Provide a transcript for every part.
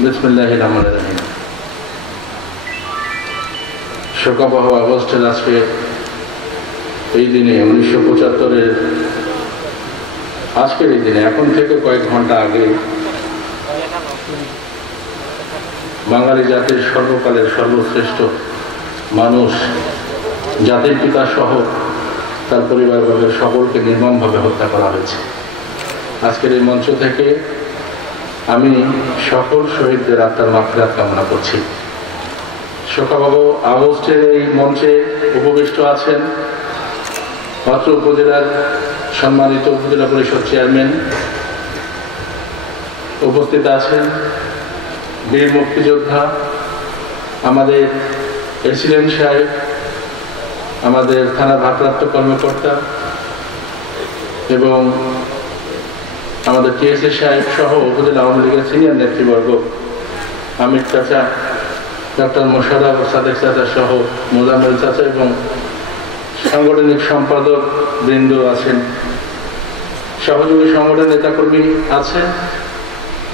বিসমিল্লাহির রহমানির রহিম। শোকাবহ আগস্টের আজকে এই দিনে 1975-এর আজকের এই দিনে এখন থেকে কয়েক ঘন্টা আগে বাঙালি জাতির সর্বকালের সর্বশ্রেষ্ঠ মানুষ, জাতির পিতা সহ তার পরিবারবর্গের সকলকে নির্মমভাবে হত্যা করা হয়েছে। আজকের এই মঞ্চ থেকে আমি সকল শহীদদের আত্মার মাগফিরাত কামনা করছি। শোকাবহ আগস্টের এই মঞ্চে উপবিষ্ট আছেন অত্র উপজেলার সম্মানিত উপজেলা পরিষদ চেয়ারম্যান, উপস্থিত আছেন বীর মুক্তিযোদ্ধা আমাদের প্রেসিডেন্ট সাহেব, আমাদের থানার ভারপ্রাপ্ত কর্মকর্তা এবং আমাদের টিএসএ সাহেব সহ উপজেলা আওয়ামী লীগের সিনিয়র নেতৃবর্গ, আমির চাচা, ডক্টর মোশাররফ সাদেক চাচা সহ মোজাম্মেল চাচা এবং সাংগঠনিক সম্পাদক বৃন্দ আছেন, সহযোগী সংগঠনের নেতাকর্মী আছেন,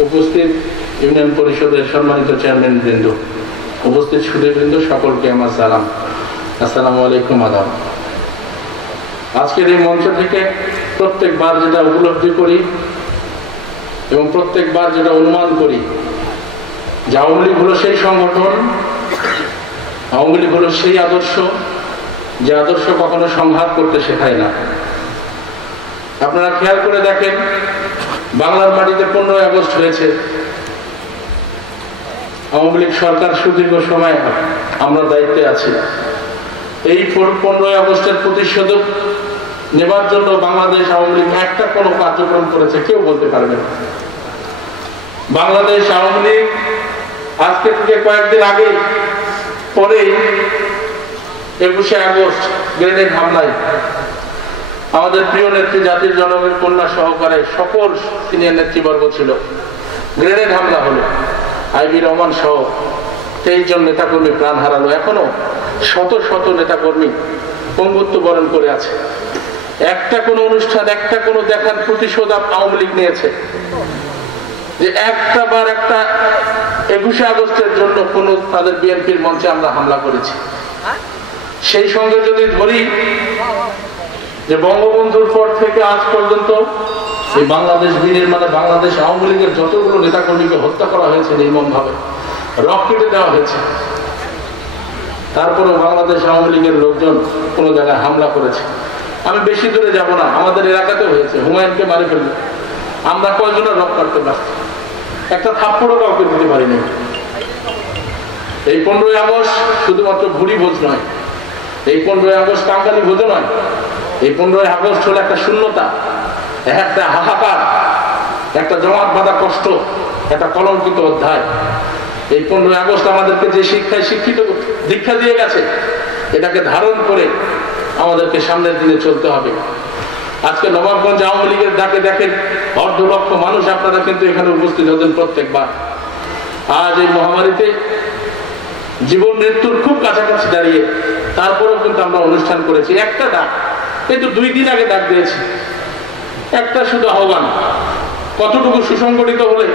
উপস্থিত ইউনিয়ন পরিষদের সম্মানিত চেয়ারম্যান বৃন্দ, উপস্থিত সুধীবৃন্দ, সকলকে আমার সালাম, আসসালামু আলাইকুম। আদাব। আজকের এই মঞ্চ থেকে প্রত্যেকবার যেটা উপলব্ধি করি এবং প্রত্যেকবার যেটা অনুমান করি যে আওয়ামী লীগ হলো সেই সংগঠন, আওয়ামী লীগ হলো সেই আদর্শ যে আদর্শ কখনো সংঘাত করতে শেখায় না। আপনারা খেয়াল করে দেখেন, বাংলার মাটিতে 15ই আগস্ট হয়েছে। আওয়ামী লীগ সরকার সুদীর্ঘ সময় আমরা দায়িত্বে আছি। এই 15ই আগস্টের প্রতিশোধ নেবার জন্য বাংলাদেশ আওয়ামী লীগ একটা কোনো কার্যক্রম করেছে কেউ বলতে পারবে না। বাংলাদেশ আওয়ামী লীগ আজকে থেকে কয়েকদিন আগে পরেই 21শে আগস্ট গ্রেনেড হামলায় আমাদের প্রিয় নেত্রী জাতির জনকের কন্যা সহকারে সকল সিনিয়র নেতৃবর্গ ছিল। গ্রেনেড হামলা হলো, আইবি রহমান সহ 23 জন নেতাকর্মী প্রাণ হারালো। এখনো শত শত নেতাকর্মী পঙ্গুত্ব বরণ করে আছে। একটা কোনো অনুষ্ঠান, একটা কোনো দেখার প্রতিশোধ আওয়ামী লীগ নিয়েছে যে একটা 21শে আগস্টের জন্য কোনো তাদের বিএনপির মঞ্চে আমরা হামলা করেছি। সেই সঙ্গে যদি ধরি যে বঙ্গবন্ধুর পর থেকে আজ পর্যন্ত এই বাংলাদেশ বিনির্মাণে বাংলাদেশ আওয়ামী লীগের যতগুলো নেতাকর্মীকে হত্যা করা হয়েছে নির্মমভাবে, রকেটে দেওয়া হয়েছে, তারপরে বাংলাদেশ আওয়ামী লীগের লোকজন কোনো জায়গায় হামলা করেছে। আমি বেশি দূরে যাব না, আমাদের এলাকাতে হয়েছে, হুমায়ুনকে মারি ফেলল, আমরা কয়েকজনের রক কাটতে পারছি, একটা থাপ্পড়ও কাউকে দিতে পারিনি। এই 15ই আগস্ট শুধুমাত্র ভুড়ি ভোজ নয়, এই 15ই আগস্ট বাঙালি ভোজ নয়, এই 15ই আগস্ট হলো একটা শূন্যতা, একটা হাহাকার, একটা জমাট বাঁধা কষ্ট, একটা কলঙ্কিত অধ্যায়। এই 15ই আগস্ট আমাদেরকে যে শিক্ষায় শিক্ষিত দীক্ষা দিয়ে গেছে, এটাকে ধারণ করে আমাদেরকে সামনের দিনে চলতে হবে। আজকে নবাবগঞ্জ আওয়ামী লীগের ডাকে দেখেন 1.5 লক্ষ মানুষ আপনারা কিন্তু এখানে উপস্থিত হতেন প্রত্যেকবার। আজ এই মহামারীতে জীবন মৃত্যুর খুব কাছাকাছি দাঁড়িয়ে তারপরেও কিন্তু আমরা অনুষ্ঠান করেছি। একটা ডাক, কিন্তু 2 দিন আগে ডাক দিয়েছি, একটা শুধু আহ্বান। কতটুকু সুসংগঠিত হলে,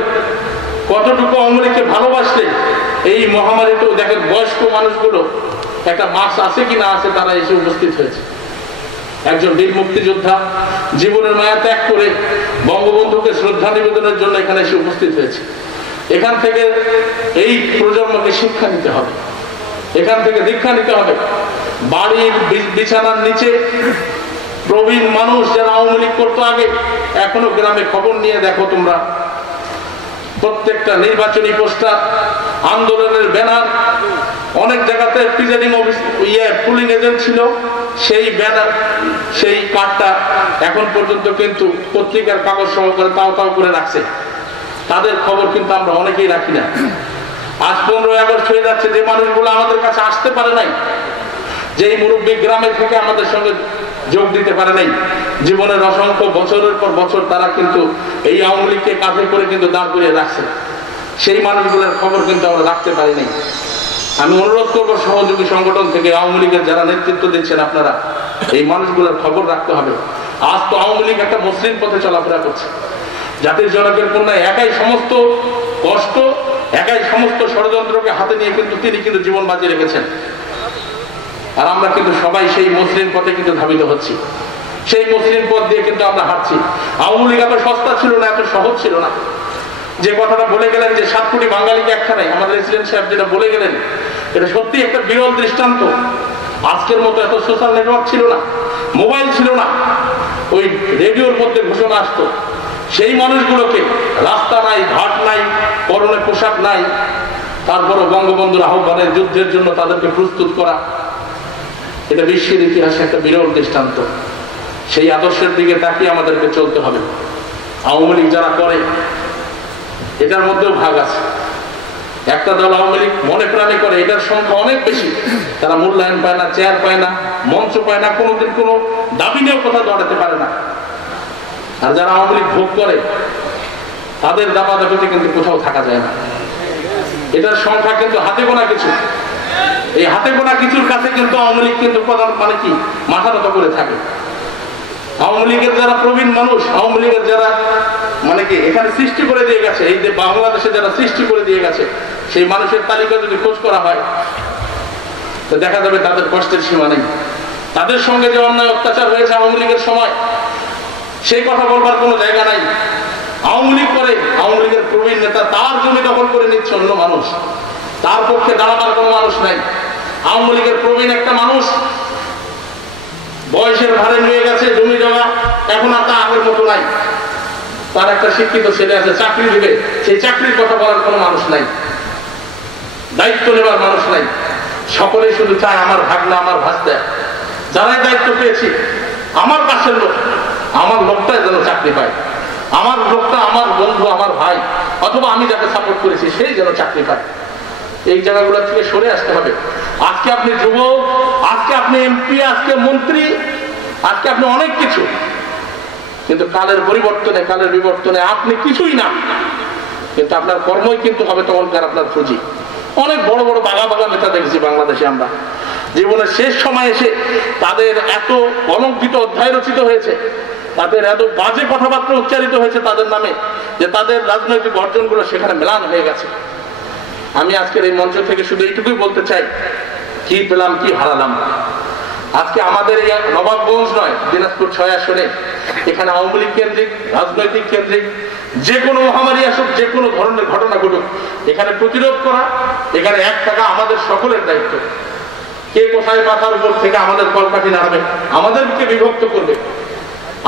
কতটুকু আওয়ামী লীগকে ভালোবাসলে এই মহামারীতেও দেখেন বয়স্ক মানুষগুলো একটা মাস্ক আছে কি না আছে তারা এসে উপস্থিত হয়েছে। একজন বীর মুক্তিযোদ্ধা জীবনের মায়া ত্যাগ করে বঙ্গবন্ধুকে শ্রদ্ধা নিবেদনের জন্য এখানে এসে উপস্থিত হয়েছে। এখান থেকে এই প্রজন্মকে শিক্ষা নিতে হবে, এখান থেকে দীক্ষা নিতে হবে। বাড়ির বিছানার নিচে প্রবীণ মানুষ যারা আওয়ামী লীগ করতো আগে, এখনো গ্রামে খবর নিয়ে দেখো তোমরা, প্রত্যেকটা নির্বাচনী পোস্টার, আন্দোলনের ব্যানার, অনেক জায়গাতে প্রিজাইডিং পুলিং এজেন্ট ছিল, সেই ব্যানার, সেই কার্ডটা এখন পর্যন্ত কিন্তু পত্রিকার কাগজ সহকারে তাও করে রাখছে। তাদের খবর কিন্তু আমরা অনেকেই রাখি না। আজ 15ই আগস্ট হয়ে যাচ্ছে, যে মানুষগুলো আমাদের কাছে আসতে পারে নাই, যেই মুরব্বী গ্রামে থেকে আমাদের সঙ্গে যোগ দিতে পারে নাই, জীবনের অসংখ্য বছরের পর বছর তারা কিন্তু এই আওয়ামী লীগকে কাঁধে করে কিন্তু দাঁড় করিয়ে রাখছে, সেই মানুষগুলোর খবর কিন্তু আমরা রাখতে পারি নাই। আমি অনুরোধ করবো সহযোগী সংগঠন থেকে আওয়ামী লীগের যারা নেতৃত্ব দিচ্ছেন আপনারা এই মানুষগুলোর খবর রাখতে হবে। আজ তো আওয়ামী লীগ একটা মসৃণ পথে চলাফেরা করছে, জাতির জনকের কন্যা একাই সমস্ত কষ্ট একাই সমস্ত ষড়যন্ত্রকে হাতে নিয়ে তিনি কিন্তু জীবন বাজি রেখেছেন। আর আমরা কিন্তু সবাই সেই মসৃণ পথে কিন্তু ধাবিত হচ্ছি, সেই মসৃণ পথ দিয়ে কিন্তু আমরা হাঁটছি। আওয়ামী লীগ এত সস্তা ছিল না, এত সহজ ছিল না। যে কথাটা বলে গেলেন যে 7 কোটি বাঙালিকে একখানে, আমাদের প্রেসিডেন্ট সাহেব যেটা বলে গেলেন, এটা সত্যি একটা বিরল দৃষ্টান্ত। আজকের মতো এত সোশ্যাল নেটওয়ার্ক ছিল না, মোবাইল ছিল না, ওই রেডিওর মধ্যে ঘোষণা আসতো। সেই মানুষগুলোকে রাস্তা নাই, ঘাট নাই, পরনে পোশাক নাই, তারপরও বঙ্গবন্ধুর আহ্বানের যুদ্ধের জন্য তাদেরকে প্রস্তুত করা, এটা বিশ্বের ইতিহাসে একটা বিরল দৃষ্টান্ত। সেই আদর্শের দিকে তাকিয়ে আমাদেরকে চলতে হবে। আওয়ামী লীগ যারা করে এটার মধ্যেও ভাগ আছে। একটা দল আওয়ামী লীগ মনে প্রাণে করে, এটার সংখ্যা অনেক বেশি। তারা মূল্যায়ন পায় না, চেয়ার পায় না, মঞ্চ পায় না, কোনোদিন কোনো দাবি নিয়েও কথা দাঁড়াতে পারে না। আর যারা আওয়ামী লীগ ভোগ করে তাদের দাবাদাবিতে কিন্তু কোথাও থাকা যায় না। এটার সংখ্যা কিন্তু হাতে গোনা কিছু। এই হাতে গোনা কিছুর কাছে কিন্তু আওয়ামী লীগ কিন্তু প্রধান মানে কি মাথা নত করে থাকে। আওয়ামী লীগের যারা প্রবীণ মানুষ, আওয়ামী লীগের যারা মানে কি এখানে সৃষ্টি করে দিয়ে গেছে, এই যে বাংলাদেশে যারা সৃষ্টি করে দিয়ে গেছে, সেই মানুষের তালিকা যদি খোঁজ করা হয় তো দেখা যাবে তাদের কষ্টের সীমা নেই। তাদের সঙ্গে যে অন্যায় অত্যাচার হয়েছে আওয়ামী লীগের সময়, সেই কথা বলবার কোনো জায়গা নাই। আওয়ামী লীগ করে, আওয়ামী লীগের প্রবীণ নেতা তার জমি দখল করে নিচ্ছে অন্য মানুষ, তার পক্ষে দাঁড়াবার কোনো মানুষ নাই। আওয়ামী লীগের প্রবীণ একটা মানুষ বয়সের ভারে নিয়ে গেছে জমি জমা, এখন আর তা আগের মতো নাই। তার একটা শিক্ষিত ছেলে আছে, চাকরি দিবে, সেই চাকরির কথা বলার কোনো মানুষ নাই, দায়িত্ব নেবার মানুষ নাই। সকলেই শুধু চায় আমার ভাগনা, আমার ভাস্তা, যারাই দায়িত্ব পেয়েছি আমার কাছের লোক, আমার লোকটাই যেন চাকরি পায়, আমার লোকটা, আমার বন্ধু, আমার ভাই, অথবা আমি যাকে সাপোর্ট করেছি সেই যেন চাকরি পায়। এই জায়গাগুলো থেকে সরে আসতে হবে। আজকে আপনি যুবক, আজকে আপনি এমপি, আজকে মন্ত্রী, আজকে আপনি অনেক কিছু, কিন্তু কালের পরিবর্তনে, কালের বিবর্তনে আপনি কিছুই না। কিন্তু আপনার কর্মই কিন্তু হবে তখনকার আপনার পুঁজি। অনেক বড় বড় বাঘা বাঘা নেতা দেখেছি বাংলাদেশে আমরা, জীবনের শেষ সময় এসে তাদের এত অলঙ্কিত অধ্যায় রচিত হয়েছে, তাদের এত বাজে কথাবার্তা উচ্চারিত হয়েছে তাদের নামে, যে তাদের রাজনৈতিক অর্জনগুলো সেখানে মেলান হয়ে গেছে। আমি আজকের এই মঞ্চ থেকে শুধু এইটুকুই বলতে চাই, কি পেলাম কি হারালাম। আজকে আমাদের এই নবাবগঞ্জ নয়, দিনাজপুর 6 আসনে, এখানে আওয়ামী লীগ কেন্দ্রিক, রাজনৈতিক কেন্দ্রিক যে কোনো মহামারী আসুক, যে কোনো ধরনের ঘটনা ঘটুক, এখানে প্রতিরোধ করা, এখানে এক থাকা আমাদের সকলের দায়িত্ব। কে কোথায় মাথার উপর থেকে আমাদের কলকাঠি নাড়াবে, আমাদেরকে বিভক্ত করবে,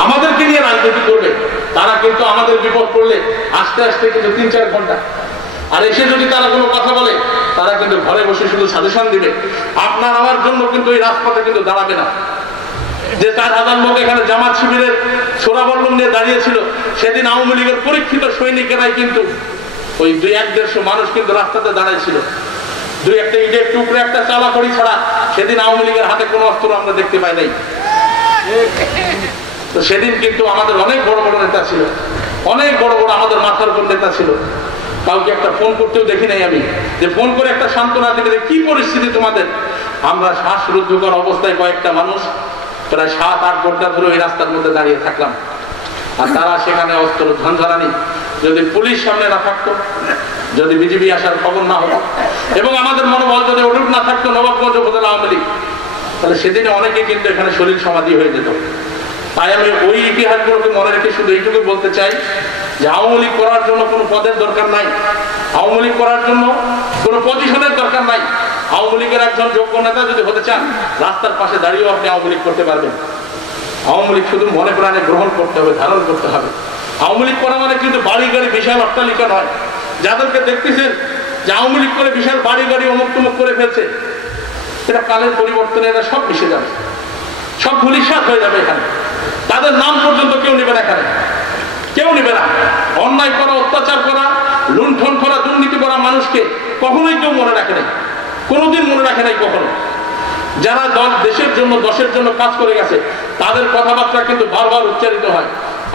আমাদেরকে নিয়ে রাজনীতি করবে, তারা কিন্তু আমাদের বিপদ পড়লে আস্তে আস্তে কিন্তু 3-4 ঘন্টা, আর এসে যদি তারা কোনো কথা বলে তারা কিন্তু ঘরে বসে শুধু সাজেশন দিবে, আপনার আমার জন্য কিন্তু এই রাজপথে কিন্তু দাঁড়াবে না। যে 4000 লোক এখানে জামাত শিবিরের ছোড়াবল্লম নিয়ে দাঁড়িয়েছিল, সেদিন আওয়ামী লীগের পরীক্ষিত সৈনিকেরাই কিন্তু ওই 200-150 মানুষ কিন্তু রাস্তাতে দাঁড়াইছিল। 2-1টা ইটের টুকরে, একটা চালাকড়ি ছাড়া সেদিন আওয়ামী লীগের হাতে কোনো অস্ত্র আমরা দেখতে পাই নাই। তো সেদিন কিন্তু আমাদের অনেক বড় বড় নেতা ছিল, অনেক বড় বড় আমাদের মাথার উপর নেতা ছিল। কাউকে একটা ফোন করতেও দেখি নাই আমি, যে ফোন করে একটা সান্ত্বনা দিলে কি পরিস্থিতি তোমাদের। আমরা শ্বাসরুদ্ধকর অবস্থায় কয়েকটা মানুষ প্রায় 7-8 ঘন্টা ধরে ওই রাস্তার মধ্যে দাঁড়িয়ে থাকলাম। আর তারা সেখানে অস্ত্র ঝঞ্ঝারানি, যদি পুলিশ সামনে না থাকতো, যদি বিজেপি আসার খবর না হতো, এবং আমাদের মনোবল যদি অটুট না থাকতো নবাবগঞ্জ উপজেলা আওয়ামী লীগ, তাহলে সেদিনে অনেকে কিন্তু এখানে শরীর সমাধি হয়ে যেত। তাই আমি ওই ইতিহাসগুলোকে মনে রেখে শুধু এইটুকু বলতে চাই যে আওয়ামী লীগ করার জন্য কোনো পদের দরকার নাই, আওয়ামী লীগ করার জন্য কোনো পজিশনের দরকার নাই। আওয়ামী লীগের একজন যোগ্য নেতা যদি হতে চান, রাস্তার পাশে দাঁড়িয়েও আপনি আওয়ামী লীগ করতে পারবেন। আওয়ামী লীগ শুধু মনে প্রাণে গ্রহণ করতে হবে, ধারণ করতে হবে। আওয়ামী লীগ করা মানে কিন্তু বাড়ি গাড়ি বিশাল অট্টালিকা নয়। যাদেরকে দেখতেছেন যে আওয়ামী লীগ করে বিশাল বাড়ি গাড়ি অমুক তমুক করে ফেলছে, এটা কালের পরিবর্তনে এরা সব মিশে যাবে, সব ধূলিসাৎ হয়ে যাবে। এখানে তাদের নাম পর্যন্ত কেউ নেবে না, এখানে কেউ নেবে না। অন্যায় করা, অত্যাচার করা, লুণ্ঠন করা, দুর্নীতি করা মানুষকে কখনোই কেউ মনে রাখে নাই, কোনোদিন মনে রাখে নাই কখনো। যারা দেশের জন্য, দশের জন্য কাজ করে গেছে, তাদের কথাবার্তা কিন্তু বারবার উচ্চারিত হয়।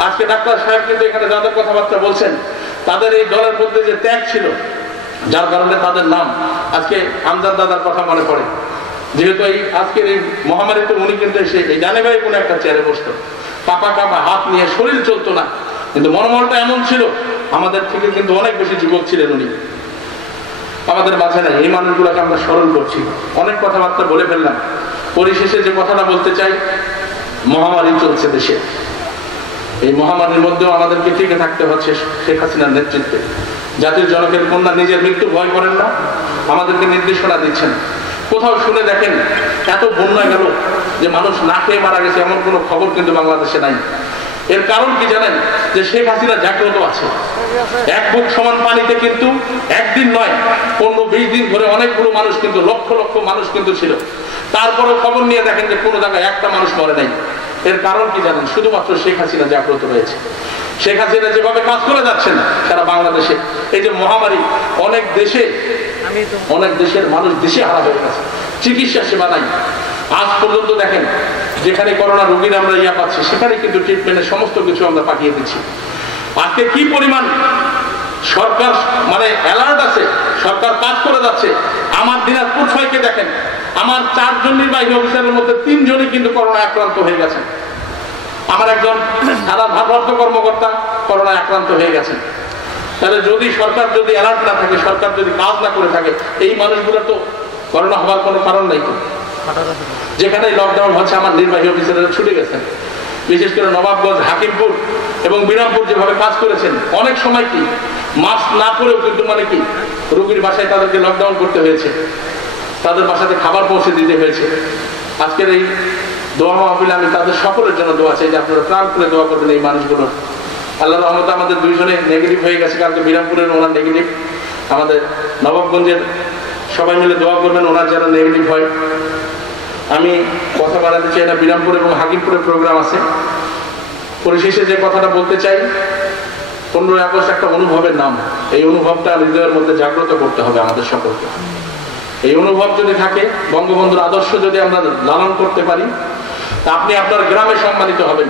আজকে ডাক্তার সাহেব কিন্তু এখানে যাদের কথাবার্তা বলছেন, তাদের এই দলের মধ্যে যে ত্যাগ ছিল, যার কারণে তাদের নাম আজকে আমজাদ দাদার কথা মনে পড়ে। যেহেতু এই আজকের এই মহামারীতে উনি কিন্তু এসে এই জানে ভাই কোনো একটা চেয়ারে বসতো, কাপা কাপা হাত নিয়ে, শরীর চলতো না, কিন্তু মনোবলটা এমন ছিল, আমাদের থেকে কিন্তু অনেক বেশি যুবক ছিলেন উনি। আমাদের মাঝে নেই। এই মানুষগুলোকে আমরা স্মরণ করছি। অনেক কথাবার্তা বলে ফেললাম। পরিশেষে যে কথাটা বলতে চাই, মহামারী চলছে দেশে। এই মহামারীর মধ্যেও আমাদেরকে টিকে থাকতে হচ্ছে শেখ হাসিনার নেতৃত্বে। জাতির জনকের কন্যা নিজের মৃত্যু ভয় করেন না, আমাদেরকে নির্দেশনা দিচ্ছেন। কোথাও শুনে দেখেন এত বন্যা গেল যে মানুষ না খেয়ে মারা গেছে, এমন কোনো খবর কিন্তু বাংলাদেশে নাই। এর কারণ কি জানেন? যে শেখ হাসিনা জাগ্রত আছে। এক বুক সমান পানিতে কিন্তু একদিন নয়, 15-20 দিন ধরে অনেকগুলো মানুষ কিন্তু, লক্ষ লক্ষ মানুষ কিন্তু ছিল। তারপরে খবর নিয়ে দেখেন যে কোনো জায়গায় একটা মানুষ মরে নাই। এর কারণ কি জানেন? শুধুমাত্র শেখ হাসিনা জাগ্রত রয়েছে। শেখ হাসিনা যেভাবে কাজ করে যাচ্ছেন সারা বাংলাদেশে, এই যে মহামারী, অনেক দেশের মানুষ দেশে হারা হয়ে গেছে, চিকিৎসা সেবা নাই। আজ পর্যন্ত দেখেন যেখানে করোনা রোগীর আমরা পাচ্ছি, সেখানে কিন্তু ট্রিটমেন্টের সমস্ত কিছু আমরা পাঠিয়ে দিচ্ছি। আজকে কি পরিমাণ সরকার মানে অ্যালার্ট আছে, সরকার কাজ করে যাচ্ছে। আমার দিনাজপুর 6কে দেখেন, আমার 4 জন নির্বাহী অফিসারের মধ্যে 3 জনই কিন্তু করোনা আক্রান্ত হয়ে গেছেন। আমার একজন সারা ভারপ্রাপ্ত কর্মকর্তা করোনা আক্রান্ত হয়ে গেছেন। তাহলে যদি সরকার যদি অ্যালার্ট না থাকে, সরকার যদি কাজ না করে থাকে, এই মানুষগুলো তো করোনা হওয়ার কোনো কারণ নাই। তো যেখানে লকডাউন হচ্ছে, আমার নির্বাহী অফিসাররা ছুটে গেছেন। বিশেষ করে নবাবগঞ্জ, হাকিমপুর এবং বিরামপুর যেভাবে কাজ করেছেন, অনেক সময় কি মাস্ক না করেও কিন্তু মানে কি রোগীর বাসায় তাদেরকে লকডাউন করতে হয়েছে, তাদের বাসাতে খাবার পৌঁছে দিতে হয়েছে। আজকের এই দোয়া মাহফিলে আমি তাদের সকলের জন্য দোয়া চাই যে আপনারা প্রাণ করে দোয়া করবেন এই মানুষগুলো। আল্লাহর রহমতে আমাদের 2 জনে নেগেটিভ হয়ে গেছে, কালকে বিরামপুরের ওনার নেগেটিভ। আমাদের নবাবগঞ্জের সবাই মিলে দোয়া করবেন ওনার যেন নেগেটিভ হয়। আমি কথা বাড়াতে চাই না, বিরামপুর এবং হাকিমপুরের প্রোগ্রাম আছে। পরিশেষে যে কথাটা বলতে চাই, 15 আগস্ট একটা অনুভবের নাম। এই অনুভবটা হৃদয়ের মধ্যে জাগ্রত করতে হবে আমাদের সকলকে। এই অনুভব যদি থাকে, বঙ্গবন্ধুর আদর্শ যদি আমরা লালন করতে পারি, তা আপনি আপনার গ্রামে সম্মানিত হবেন,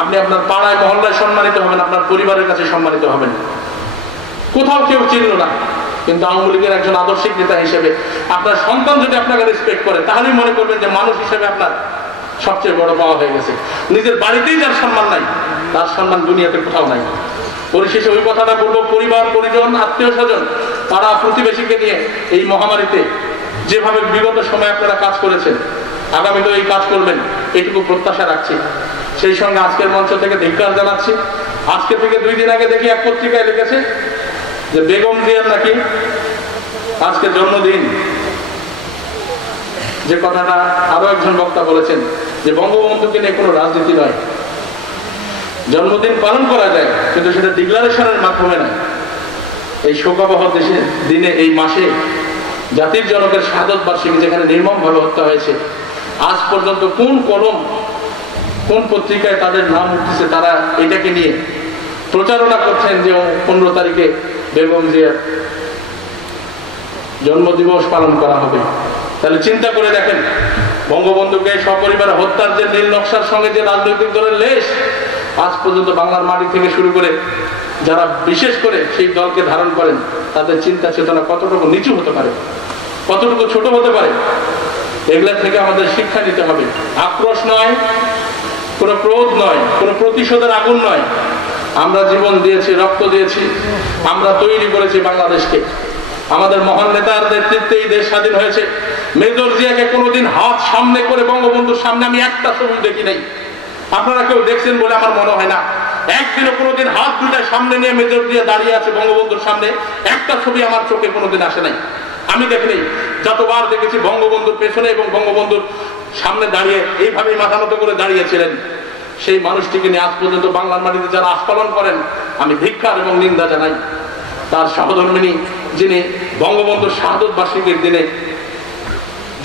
আপনি আপনার পাড়ায় মহল্লায় সম্মানিত হবেন, আপনার পরিবারের কাছে সম্মানিত হবেন। কোথাও কেউ চিনল না, কিন্তু আওয়ামী লীগের একজন আদর্শিক নেতা হিসেবে আপনার সন্তান যদি আপনাকে রেসপেক্ট করে, তাহলেই মনে করবেন যে মানুষ হিসেবে আপনার সবচেয়ে বড় পাওয়া হয়ে গেছে। নিজের বাড়িতেই যার সম্মান নাই, তার সম্মান দুনিয়াতে কোথাও নাই। পরিশেষে ওই কথাটা বলবো, পরিবার পরিজন, আত্মীয় স্বজন, পাড়া প্রতিবেশীকে নিয়ে এই মহামারীতে যেভাবে বিগত সময় আপনারা কাজ করেছেন, আগামীতেও এই কাজ করবেন, এইটুকু প্রত্যাশা রাখছি। সেই সঙ্গে আজকের মঞ্চ থেকে ধিক্কার জানাচ্ছি। আজকে থেকে 2 দিন আগে দেখি এক পত্রিকায় লিখেছে যে বেগম জিয়ার নাকি আজকে জন্মদিন। যে কথাটা আরো একজন বক্তা বলেছেন যে বঙ্গবন্ধুকে নিয়ে কোনো রাজনীতি নয়, জন্মদিন পালন করা যায় কিন্তু সেটা ডিক্লারেশনের মাধ্যমে নয়। এই শোকাবহ দেশে দিনে, এই মাসে জাতির জনকের শাহাদত বার্ষিকী যেখানে নির্মমভাবে হত্যা হয়েছে, আজ পর্যন্ত কোন কলম, কোন পত্রিকায় তাদের নাম উঠতেছে, তারা এটাকে নিয়ে প্রচারণা করছেন যে 15 তারিখে বেগম জিয়ার জন্মদিবস পালন করা হবে। তাহলে চিন্তা করে দেখেন, বঙ্গবন্ধুকে সপরিবারে হত্যার যে নীল নকশার সঙ্গে যে রাজনৈতিক দলের লেশ, আজ পর্যন্ত বাংলার মাটি থেকে শুরু করে যারা বিশেষ করে সেই দলকে ধারণ করেন, তাদের চিন্তা চেতনা কতটুকু নিচু হতে পারে, কতটুকু ছোট হতে পারে, এগুলা থেকে আমাদের শিক্ষা নিতে হবে। আক্রোশ নয়, কোনো ক্রোধ নয়, কোনো প্রতিশোধের আগুন নয়। আমরা জীবন দিয়েছি, রক্ত দিয়েছি, আমরা তৈরি করেছি বাংলাদেশকে। আমাদের মহান নেতার নেতৃত্বে এই দেশ স্বাধীন হয়েছে। মেজর জিয়াকে কোনোদিন হাত সামনে করে বঙ্গবন্ধুর সামনে আমি একটা ছবি দেখি নাই। আপনারা কেউ দেখছেন বলে আমার মনে হয় না। একদিনও কোনোদিন হাত দুটা সামনে নিয়ে মেজর জিয়া দাঁড়িয়ে আছে বঙ্গবন্ধুর সামনে, একটা ছবি আমার চোখে কোনোদিন আসে নাই, আমি দেখিনি। যতবার দেখেছি বঙ্গবন্ধুর পেছনে এবং বঙ্গবন্ধুর সামনে দাঁড়িয়ে এইভাবেই মাথা নত করে দাঁড়িয়েছিলেন। সেই মানুষটিকে নিয়ে আজ পর্যন্ত বাংলার মাটিতে যারা আস্ফালন করেন, আমি ধিক্কার এবং নিন্দা জানাই। তার সহধর্মিনী যিনি বঙ্গবন্ধুর শাহাদত বার্ষিকীর দিনে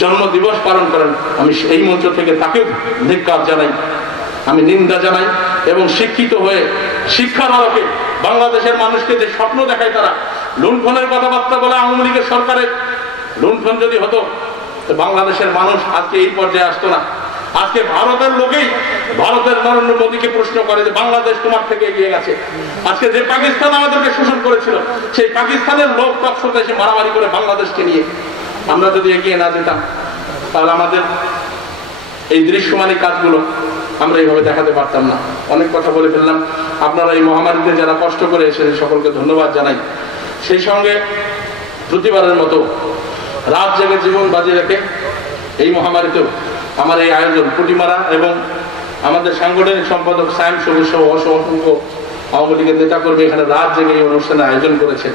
জন্ম দিবস পালন করেন, আমি এই মঞ্চ থেকে তাকেও ধিক্কার জানাই, আমি নিন্দা জানাই। এবং শিক্ষিত হয়ে শিক্ষার আলোকে বাংলাদেশের মানুষকে যে স্বপ্ন দেখায়, তারা লুণ্ঠনের কথাবার্তা বলে আওয়ামী লীগের সরকারের লুণ্ঠন যদি হতো, তো বাংলাদেশের মানুষ আজকে এই পর্যায়ে আসতো না। আজকে ভারতের লোকেই ভারতের নরেন্দ্র মোদীকে প্রশ্ন করে যে বাংলাদেশ তোমার থেকে এগিয়ে গেছে। আজকে যে পাকিস্তান আমাদেরকে শোষণ করেছিল, সেই পাকিস্তানের লোক টকশোতে এসে মারামারি করে বাংলাদেশকে নিয়ে। আমরা যদি এগিয়ে না যেতাম, তাহলে আমাদের এই দৃশ্যমানী কাজগুলো আমরা এইভাবে দেখাতে পারতাম না। অনেক কথা বলে ফেললাম। আপনারা এই মহামারীতে যারা কষ্ট করে এসেছেন সকলকে ধন্যবাদ জানাই। সেই সঙ্গে প্রতিবারের মতো রাত জেগে জীবন বাজি রেখে এই মহামারীতেও আমার এই আয়োজন পুটিমারা এবং আমাদের সাংগঠনিক সম্পাদক সায়েম সদস্য অসংখ্য আওয়ামী লীগের নেতাকর্মী এখানে রাত জেগে এই অনুষ্ঠানে আয়োজন করেছেন।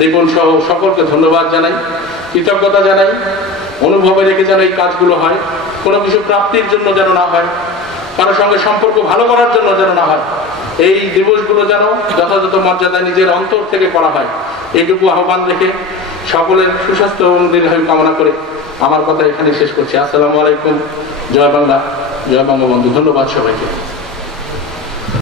রিপন সহ সকলকে ধন্যবাদ জানাই, কৃতজ্ঞতা জানাই। অনুভবে রেখে যেন এই কাজগুলো হয়, কোনো কিছু প্রাপ্তির জন্য যেন না হয়, কারোর সঙ্গে সম্পর্ক ভালো করার জন্য যেন না হয়। এই দিবসগুলো যেন যথাযথ মর্যাদায় নিজের অন্তর থেকে করা হয়, এইটুকু আহ্বান রেখে সকলের সুস্বাস্থ্য এবং দীর্ঘায়ু কামনা করে আমার কথা এখানে শেষ করছি। আসসালামু আলাইকুম। জয় বাংলা, জয় বঙ্গবন্ধু। ধন্যবাদ সবাইকে।